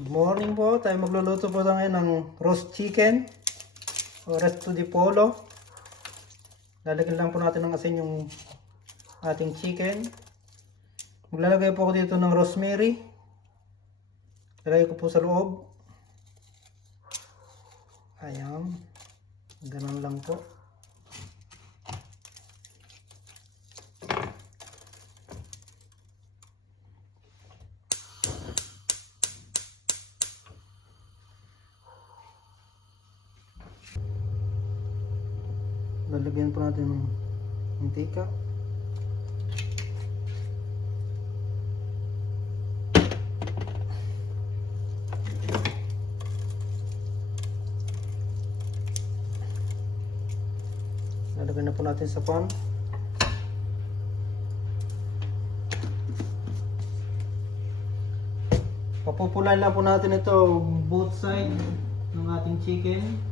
Good morning po. Tayo magluluto po tayo ngayon ng roast chicken o resto di polo. Lalagyan lang po natin ng asin yung ating chicken. Maglalagay po ako dito ng rosemary. Lalagay ko po sa loob. Ayan. Ganun lang po. Lalagyan po natin ng mantika. Lalagyan na po natin sa pan. Papupulay lang po natin ito both side ng ating chicken.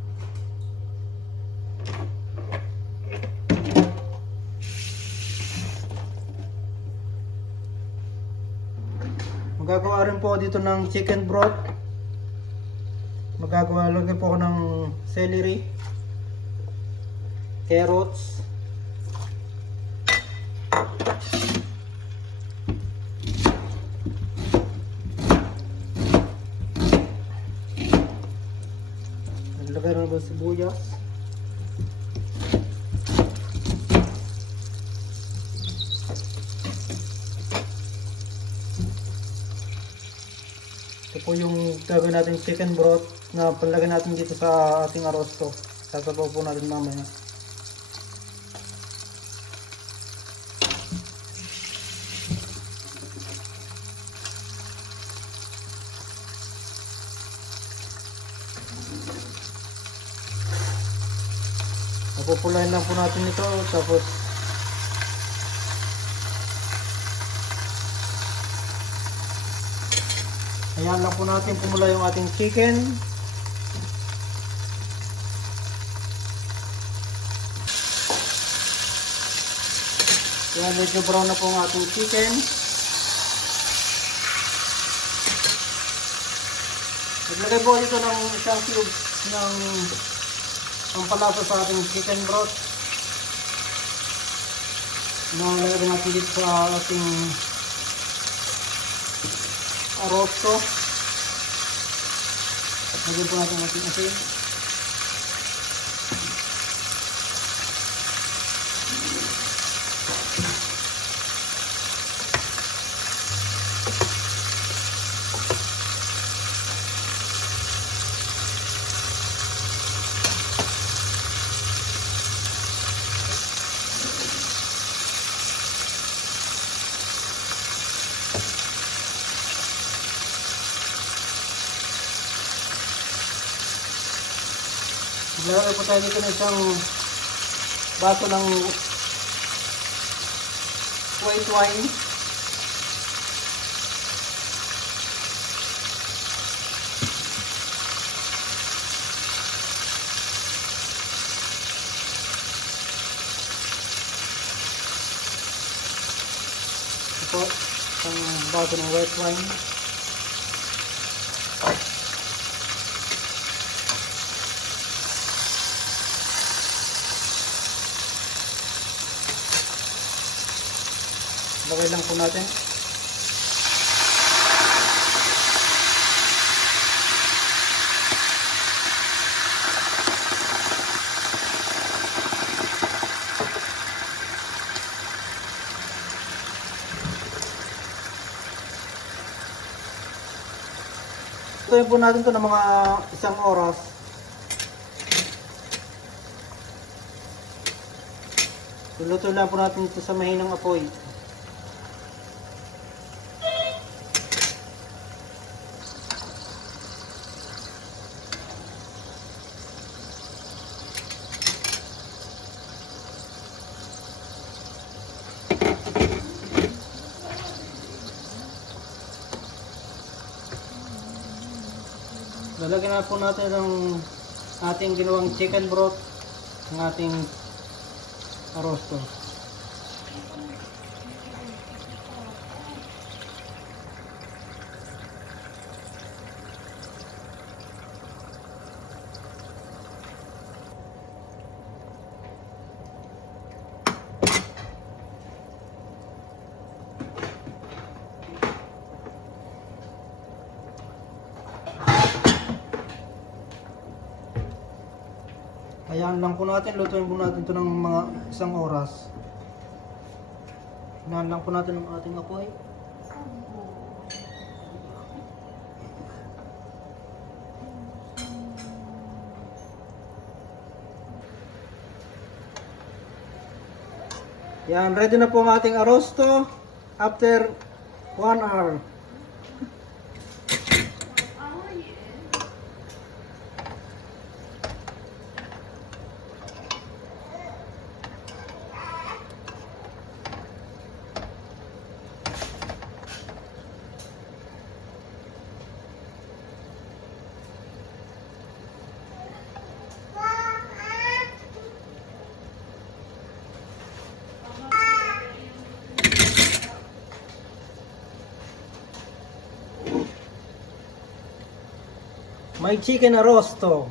Magagawa rin po dito ng chicken broth. Magagawa lagyan po ako ng celery, carrots, lagyan rin ng sibuyas. Ito po yung gagawin natin chicken broth na palagay natin dito sa ating arosto. Sasabaw po natin mamaya. Papupulayin lang po natin ito, tapos ayan lang po natin pumula yung ating chicken. Ayan, medyo brown na po ang ating chicken. Naglagay po dito ng isang cube ng pampalasa sa ating chicken broth. Nalagay natin dito sa ating arosto. Lagyan po natin ating asin. Maglalagay po tayo dito ng isang baso ng white wine. Ito, isang baso ng white wine. Lagay lang po natin. Tutuin po natin ito ng mga isang oras. Luluto lang po natin ito sa mahinang apoy. Lalagyan na po natin ng ating ginawang chicken broth, ng ating arosto. Hayaan lang po natin, lutuin po natin ito ng mga 1 oras. Hinaan lang po natin ang ating apoy. Yan, ready na po ang ating arosto after 1 hour. May chicken arrosto.